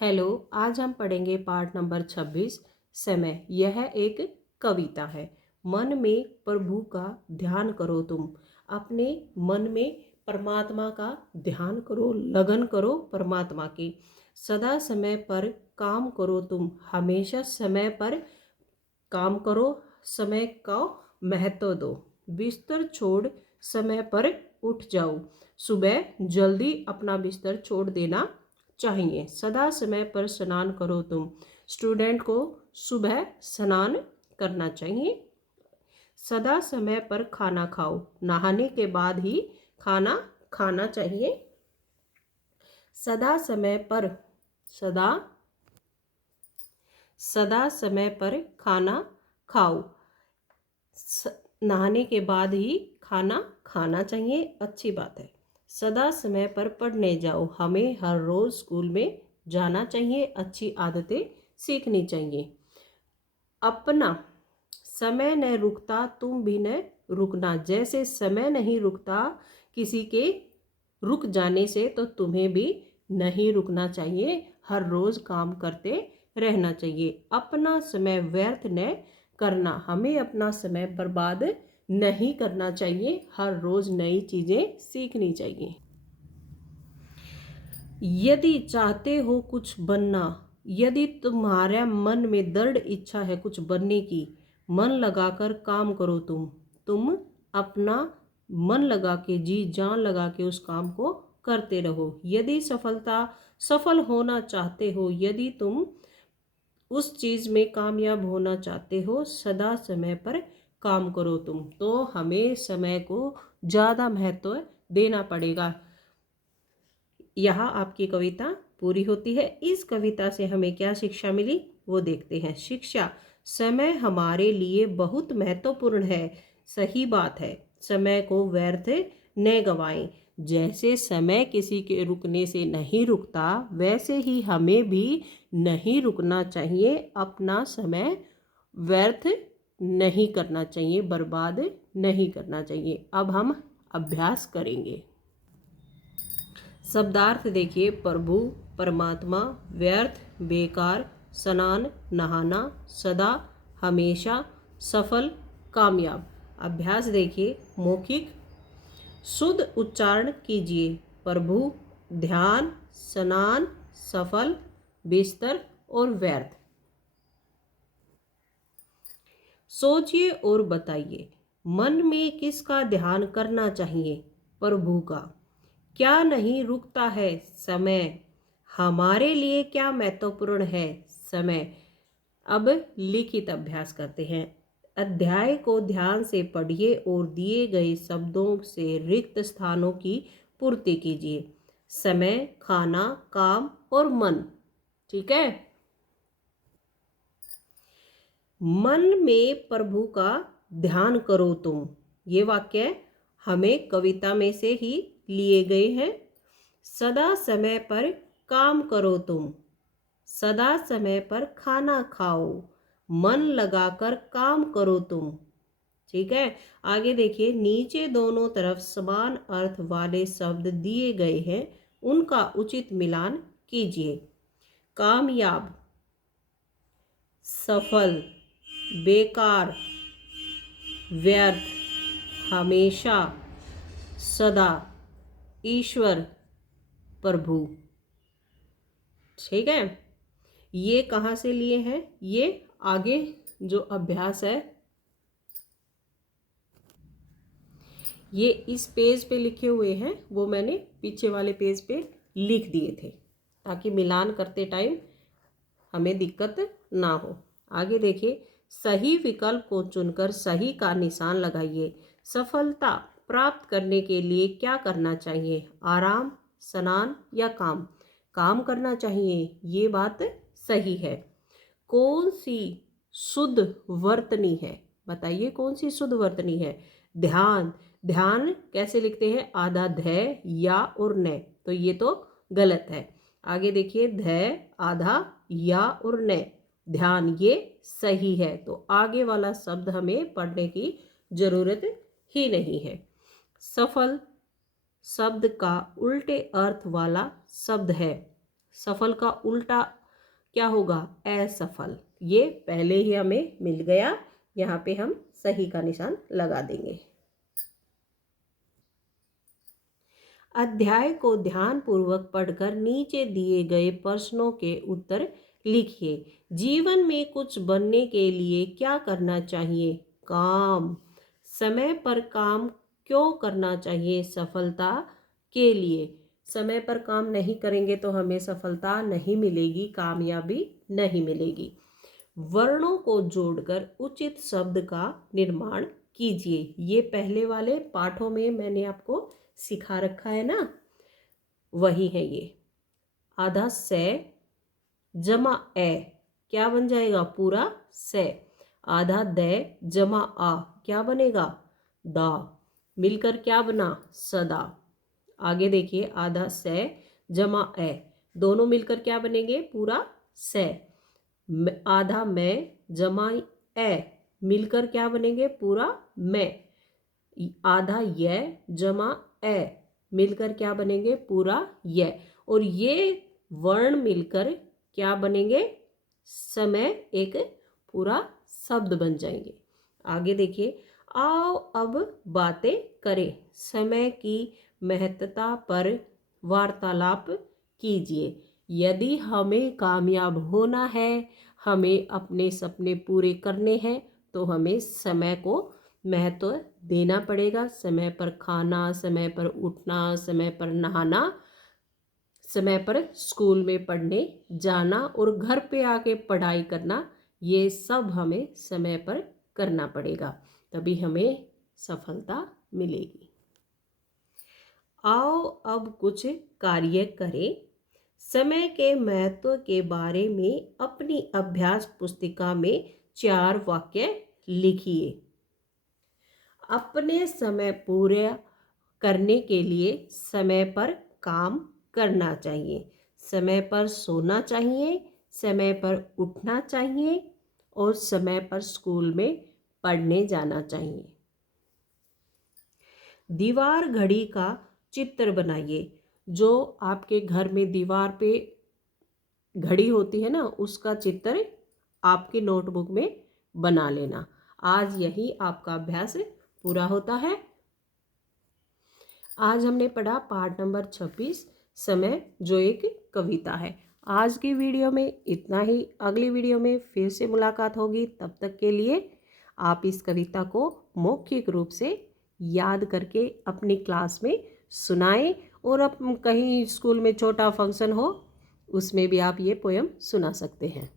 Hello, आज हम पढ़ेंगे पाठ नंबर 26 समय। यह एक कविता है। मन में प्रभु का ध्यान करो तुम। अपने मन में परमात्मा का ध्यान करो, लगन करो परमात्मा की। सदा समय पर काम करो तुम, हमेशा समय पर काम करो, समय का महत्व दो। बिस्तर छोड़ समय पर उठ जाओ। सुबह जल्दी अपना बिस्तर छोड़ देना चाहिए। सदा समय पर स्नान करो तुम। स्टूडेंट को सुबह स्नान करना चाहिए। सदा समय पर खाना खाओ। नहाने के बाद ही खाना खाना चाहिए। सदा समय पर सदा सदा समय पर खाना खाओ। नहाने के बाद ही खाना खाना चाहिए, अच्छी बात है। सदा समय पर पढ़ने जाओ। हमें हर रोज़ स्कूल में जाना चाहिए, अच्छी आदतें सीखनी चाहिए। अपना समय न रुकता, तुम भी न रुकना। जैसे समय नहीं रुकता किसी के रुक जाने से, तो तुम्हें भी नहीं रुकना चाहिए। हर रोज़ काम करते रहना चाहिए। अपना समय व्यर्थ न करना। हमें अपना समय बर्बाद नहीं करना चाहिए। हर रोज़ नई चीज़ें सीखनी चाहिए। यदि चाहते हो कुछ बनना, यदि तुम्हारे मन में दृढ़ इच्छा है कुछ बनने की, मन लगाकर काम करो तुम अपना मन लगा के, जी जान लगा के उस काम को करते रहो। यदि सफल होना चाहते हो, यदि तुम उस चीज़ में कामयाब होना चाहते हो, सदा समय पर काम करो तुम। तो हमें समय को ज़्यादा महत्व देना पड़ेगा। यहाँ आपकी कविता पूरी होती है। इस कविता से हमें क्या शिक्षा मिली वो देखते हैं। शिक्षा: समय हमारे लिए बहुत महत्वपूर्ण है। सही बात है, समय को व्यर्थ न गवाएं। जैसे समय किसी के रुकने से नहीं रुकता, वैसे ही हमें भी नहीं रुकना चाहिए। अपना समय व्यर्थ नहीं करना चाहिए, बर्बाद नहीं करना चाहिए। अब हम अभ्यास करेंगे। शब्दार्थ देखिए। प्रभु, परमात्मा, व्यर्थ, बेकार, स्नान, नहाना, सदा, हमेशा, सफल, कामयाब। अभ्यास देखिए। मौखिक शुद्ध उच्चारण कीजिए। प्रभु, ध्यान, स्नान, सफल, बिस्तर और व्यर्थ। सोचिए और बताइए, मन में किसका ध्यान करना चाहिए? प्रभु का। क्या नहीं रुकता है? समय। हमारे लिए क्या महत्वपूर्ण है? समय। अब लिखित अभ्यास करते हैं। अध्याय को ध्यान से पढ़िए और दिए गए शब्दों से रिक्त स्थानों की पूर्ति कीजिए। समय, खाना, काम और मन। ठीक है। मन में प्रभु का ध्यान करो तुम। ये वाक्य हमें कविता में से ही लिए गए हैं। सदा समय पर काम करो तुम। सदा समय पर खाना खाओ। मन लगाकर काम करो तुम। ठीक है। आगे देखिए। नीचे दोनों तरफ समान अर्थ वाले शब्द दिए गए हैं, उनका उचित मिलान कीजिए। कामयाब, सफल, बेकार, व्यर्थ, हमेशा, सदा, ईश्वर, प्रभु। ठीक है। ये कहाँ से लिए हैं? ये आगे जो अभ्यास है ये इस पेज पे लिखे हुए हैं, वो मैंने पीछे वाले पेज पे लिख दिए थे ताकि मिलान करते टाइम हमें दिक्कत ना हो। आगे देखिए। सही विकल्प को चुनकर सही का निशान लगाइए। सफलता प्राप्त करने के लिए क्या करना चाहिए? आराम, स्नान या काम? काम करना चाहिए, ये बात सही है। कौन सी शुद्ध वर्तनी है? बताइए कौन सी शुद्ध वर्तनी है? ध्यान। ध्यान कैसे लिखते हैं? आधा ध या और न, तो ये तो गलत है। आगे देखिए। ध आधा या और न, ध्यान, ये सही है। तो आगे वाला शब्द हमें पढ़ने की जरूरत ही नहीं है। सफल शब्द का उल्टे अर्थ वाला शब्द है सफल का उल्टा क्या होगा? असफल। ये पहले ही हमें मिल गया, यहाँ पे हम सही का निशान लगा देंगे। अध्याय को ध्यानपूर्वक पढ़कर नीचे दिए गए प्रश्नों के उत्तर लिखिए। जीवन में कुछ बनने के लिए क्या करना चाहिए? काम। समय पर काम क्यों करना चाहिए? सफलता के लिए। समय पर काम नहीं करेंगे तो हमें सफलता नहीं मिलेगी, कामयाबी नहीं मिलेगी। वर्णों को जोड़कर उचित शब्द का निर्माण कीजिए। ये पहले वाले पाठों में मैंने आपको सिखा रखा है ना, वही है ये। आधा से जमा ए क्या बन जाएगा? पूरा से। आधा दे जमा आ क्या बनेगा? दा। मिलकर क्या बना? सदा। आगे देखिए, आधा से जमा ए दोनों मिलकर क्या बनेंगे? पूरा से। आधा मैं जमा ए मिलकर क्या बनेंगे? पूरा मैं। आधा ये जमा ए मिलकर क्या बनेंगे? पूरा ये। और ये वर्ण मिलकर क्या बनेंगे? समय एक पूरा शब्द बन जाएंगे। आगे देखिए, आओ अब बातें करें। समय की महत्ता पर वार्तालाप कीजिए। यदि हमें कामयाब होना है, हमें अपने सपने पूरे करने हैं, तो हमें समय को महत्व देना पड़ेगा। समय पर खाना, समय पर उठना, समय पर नहाना, समय पर स्कूल में पढ़ने जाना और घर पे आके पढ़ाई करना, ये सब हमें समय पर करना पड़ेगा, तभी हमें सफलता मिलेगी। आओ अब कुछ कार्य करें। समय के महत्व के बारे में अपनी अभ्यास पुस्तिका में 4 वाक्य लिखिए। अपने समय पूरे करने के लिए समय पर काम करना चाहिए, समय पर सोना चाहिए, समय पर उठना चाहिए और समय पर स्कूल में पढ़ने जाना चाहिए। दीवार घड़ी का चित्र बनाइए। जो आपके घर में दीवार पे घड़ी होती है ना, उसका चित्र आपके नोटबुक में बना लेना। आज यही आपका अभ्यास पूरा होता है। आज हमने पढ़ा पाठ नंबर 26 समय, जो एक कविता है। आज की वीडियो में इतना ही। अगली वीडियो में फिर से मुलाकात होगी। तब तक के लिए आप इस कविता को मौखिक रूप से याद करके अपनी क्लास में सुनाएं और अब कहीं स्कूल में छोटा फंक्शन हो, उसमें भी आप ये पोयम सुना सकते हैं।